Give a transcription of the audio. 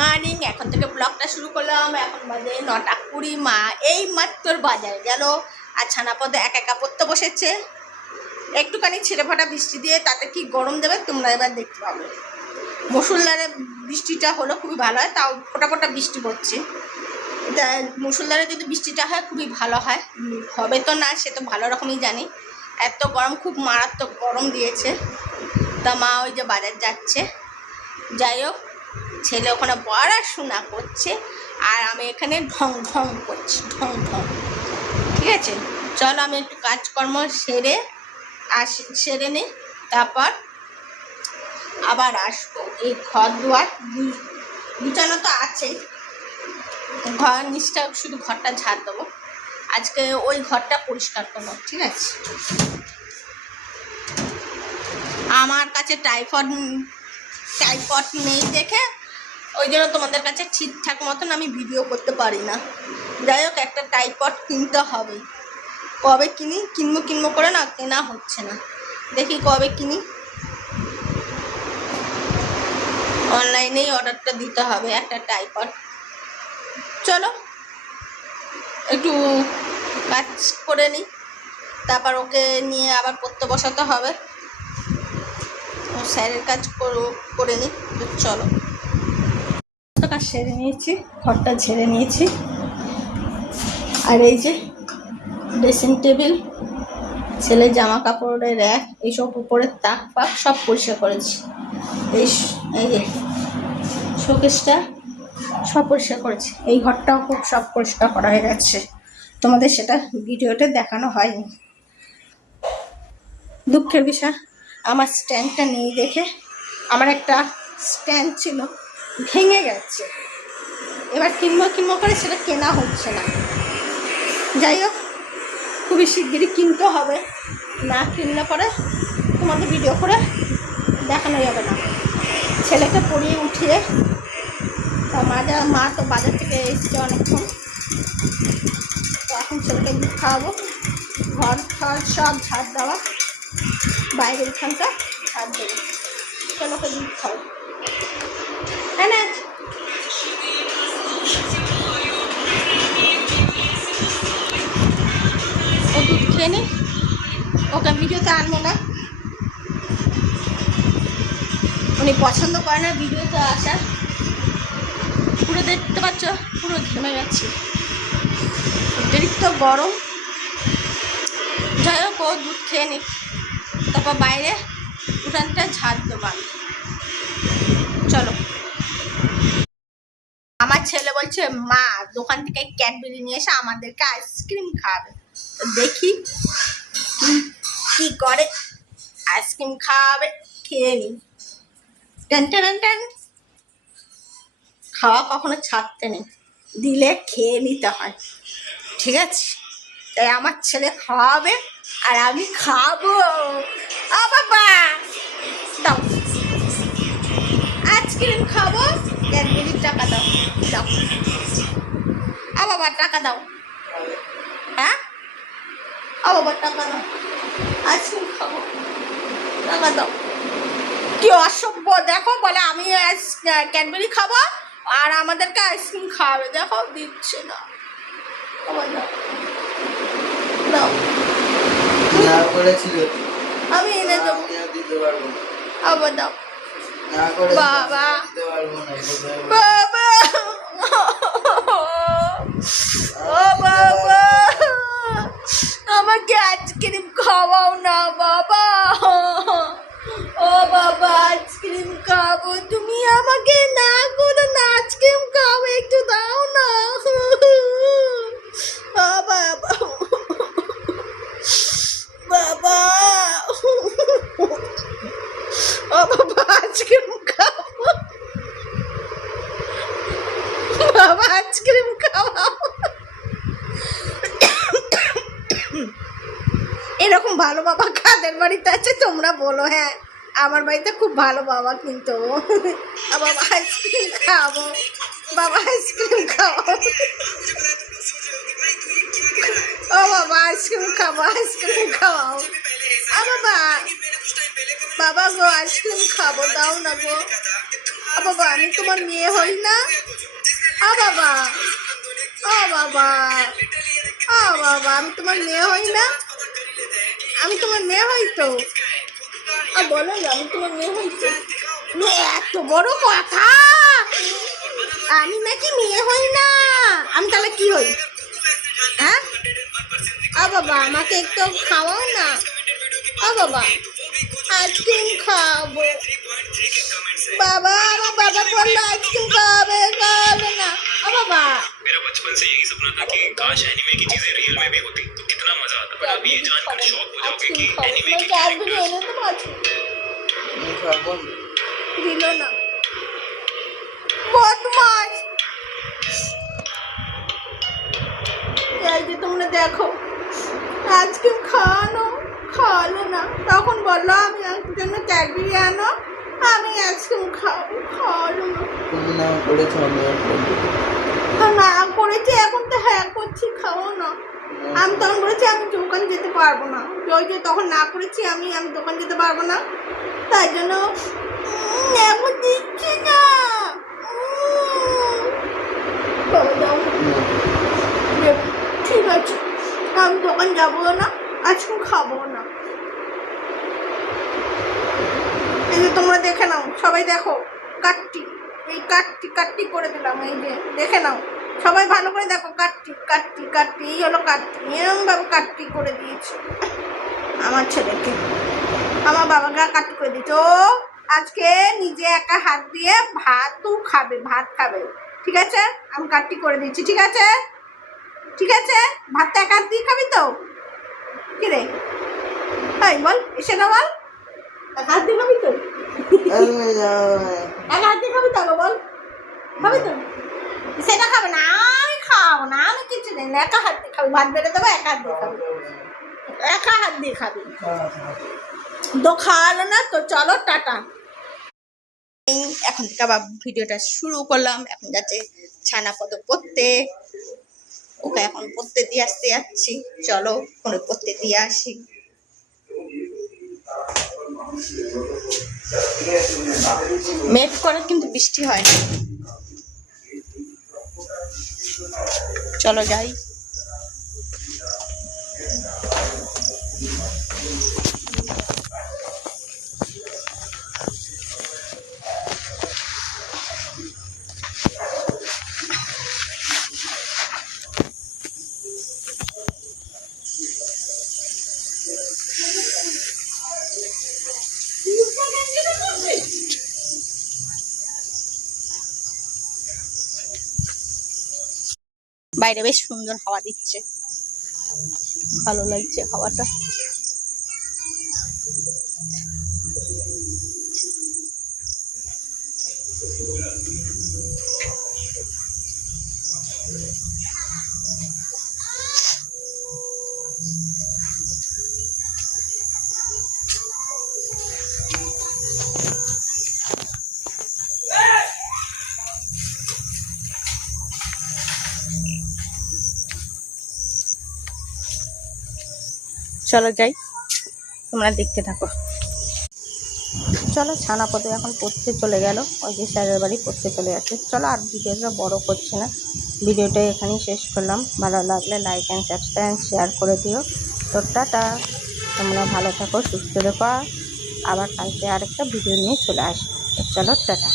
Morning. এখন থেকে ব্লগটা শুরু করলাম। এখন বাজে 9:20। মা এই মাত্র বাজারে গেল আর ছানাপদে একা পড়তে বসেছে। একটুখানি ছেড়ে ফাটা বৃষ্টি দিয়ে তাতে কি গরম দেবে তোমরা এবার দেখতে পাবে। মুষলধারে বৃষ্টিটা হলো খুবই ভালো হয়, তাও ফোটা ফোটা বৃষ্টি পড়ছে। মুষলধারে যদি বৃষ্টিটা হয় খুবই ভালো হয়, হবে তো না সে তো ভালো রকমই জানি। এত গরম, খুব মারাত্মক গরম দিয়েছে। তা মা ওই যে বাজার যাচ্ছে। যাই হোক, ছেলে ওখানে পড়াশোনা করছে আর আমি এখানে ঢং ঢং করছি, ঢং ঢং। ঠিক আছে, চলো আমি একটু কাজকর্ম সেরে নিই, তারপর আবার আসবো। এই ঘর দুয়ার গুছানো তো আছে, ঘর নিচটা শুধু ঘরটা ঝাড় দেবো আজকে, ওই ঘরটা পরিষ্কার করবো। ঠিক আছে, আমার কাছে টাইপড নেই দেখে ওই জন্য তোমাদের কাছে ঠিকঠাক মতন আমি ভিডিও করতে পারি না। যাই হোক, একটা টাইপড কিনতে হবে। কবে কিনবো করে না কেনা হচ্ছে না। দেখি কবে কিনি, অনলাইনেই অর্ডারটা দিতে হবে একটা টাইপড। চলো একটু কাজ করে নিই, তারপর ওকে নিয়ে আবার পড়তে বসাতে হবে। স্যারের কাজ করে নিই। চলো, কাজ সেরে নিয়েছি, ঘরটা ঝেড়ে নিয়েছি। আর এই যে ড্রেসিং টেবিল, ছেলের জামা কাপড়ের র্যাক, এইসব উপরের তাক পাক সব পরিষ্কার করেছি। এই যে শোকেসটা সব পরিষ্কার করেছি। এই ঘরটাও খুব সব পরিষ্কার করা হয়ে গেছে, তোমাদের সেটা ভিডিওতে দেখানো হয়নি। দুঃখের বিষয়, আমার স্ট্যান্ডটা নেই দেখে। আমার একটা স্ট্যান্ড ছিল, ভেঙে গেছে। এবার কিনবো করে সেটা কেনা হচ্ছে না। যাই হোক, খুবই শিগগিরই কিনতে হবে, না কিনলে পরে তোমাদের ভিডিও করে দেখানো যাবে না। ছেলেকে পড়িয়ে উঠিয়ে মা তো বাজার থেকে এসছে অনেকক্ষণ, তো এখন ছেলেকে দুধ খাওয়াবো। ঘর সব ঝাড় দেওয়া, বাইরের এখানটা ঝাড় দেবো। ছেলেকে দুধ খাও, হ্যাঁ না? ও দুধ খেয়ে নি, ওকে ভিডিওতে আনবো না, উনি পছন্দ করে না ভিডিওতে আসা। পুরো দেখতে পাচ্ছ, পুরো ঘেমে গেছে, অতিরিক্ত গরম। যাই হোক, ও দুধ খেয়ে নি, তারপর বাইরে উঠানটা ঝাড় দেবো। চলো, আমার ছেলে বলছে মা দোকান থেকে ক্যাডবেরি নিয়ে এসে আমাদেরকে আইসক্রিম খাওয়াবে। দেখি কি করে, আইসক্রিম খাওয়াবে, খেয়ে নি। টেন খাওয়া কখনো ছাড়তে নেই, দিলে খেয়ে নিতে হয়। ঠিক আছে, তাই আমার ছেলে খাওয়াবে আর আমি খাবো। বাবা দাও, আইসক্রিম খাবো, ক্যাডবেরির টাকা দাও। দাও বাবা, টাকা দাও। হ্যাঁ বাবা, টাকা দাও, আইসক্রিম খাবো, টাকা দাও। কি অসভ্য দেখো, বলে আমি ক্যাডবেরি খাবো আর আমাদেরকে আইসক্রিম খাওয়াবে। দেখো দিচ্ছে না, আমি এনে দেবো। আবার দাও বাবা, বাবা, ও বাবা, আমাকে আইসক্রিম খাওয়াও না বাবা। ও বাবা, আইসক্রিম খাবো, তুমি আমাকে না করো না, আইসক্রিম খাবো, একটু দাও না। বাবা বাবা, ও বাবা, আইসক্রিম খাবো বাবা, আইসক্রিম খাওয়াও। এরকম ভালো বাবা কাদের বাড়িতে আছে তোমরা বলো। হ্যাঁ, আমার বাড়িতে খুব ভালো বাবা, কিন্তু বাবা আইসক্রিম খাবো, বাবা আইসক্রিম খাওয়াও, ও বাবা আইসক্রিম খাবো, আইসক্রিম খাওয়াও। বাবা, বাবা গো আইসক্রিম খাবো, দাও না গো। বাবা আমি তোমার মেয়ে হই না? বাবা, বাবা, বাবা, আমি তোমার মেয়ে হই না? আমি তোমার মেয়ে হই তো? বলো না আমি তোমার মেয়ে হই তো? এত বড় কথা, আমি নাকি মেয়ে হই না? আমি তাহলে কি হই? হ্যাঁ বাবা, আমাকে একটু খাওয়াও না। বাবা, আইসক্রিম খাবো। বাবা, আমার বাবা বললো আইসক্রিম খাবে, খাবে না। বাবা, मेरा बचपन से यही सपना था कि काश एनीमे की चीजें रियल में भी होती तो कितना मजा आता। पर अब ये जानकर शॉक हो जाओगे कि एनीमे के कैरेक्टर्स দিল না, বদমাস। এই যে তোমরা দেখো, আইসক্রিম খাওয়ালো না, তখন বললো আমি আমার জন্য ক্যাডবেরি আনো, আমি আইসক্রিম খাওয়ালো না। না করেছি, এখন তো হ্যাঁ করছি, খাও না। আমি তখন বলেছি আমি দোকান যেতে পারবো না, ওই যে তখন না করেছি আমি দোকান যেতে পারবো না, তাই জন্য এখন দিচ্ছি না। ঠিক আছে, আমি দোকান যাবো না, আজকে খাবো না। এই যে তোমরা দেখে নাও, সবাই দেখো, কাটটি, এই কাটটি করে দিলাম, এই যে দেখে নাও সবাই ভালো করে দেখো, কাটটি, এই হলো কাটটি, এরকম ভাবে কাটটি করে দিয়েছে আমার ছেলেকে, আমার বাবাকে কাটটি করে দিয়েছে। ও আজকে নিজে একা হাত দিয়ে ভাতও খাবে, ভাত খাবে, ঠিক আছে? আমি কাটটি করে দিচ্ছি, ঠিক আছে? ঠিক আছে, ভাতটা এক হাত দিয়ে খাবি তো? কি রে তাই বল, এসে না বল, এক হাত দিয়ে খাবি তো? এক হাত দিয়ে খাবি তো? বল খাবি তো? সেটা খাবে না, আমি খাবো না, আমি কিছু নেই, একা হাত দিয়ে খাবি, ভাত বেড়ে দেবো, এক হাত দিয়ে খাবি, একা হাত দিয়ে খাবি। তো খাওয়ালো না তো, চলো টাটা। এখন থেকে আবার ভিডিওটা শুরু করলাম। এখন যাচ্ছে ছানাপদ পড়তে, ওকে এখন পড়তে দিয়ে আসতে যাচ্ছি, চলো ওখানে পড়তে দিয়ে আসি। মেঘ করে কিন্তু বৃষ্টি হয় না, চলো যাই। বাইরে বেশ সুন্দর হাওয়া দিচ্ছে, ভালো লাগছে হাওয়াটা। চলো যাই, তোমরা দেখতে থাকো। চলো, ছানাপদে এখন পড়তে চলে গেল, ওই যে স্যারের বাড়ি পড়তে চলে যাচ্ছে। চলো আর ভিডিওটা বড় করছি না, ভিডিওটা এখানেই শেষ করলাম। ভালো লাগলে লাইক অ্যান্ড সাবস্ক্রাইব শেয়ার করে দিও। তো টাটা, তোমরা ভালো থাকো, সুস্থ থাকো, আবার কালকে আরেকটা ভিডিও নিয়ে চলে আসবো। চলো টাটা।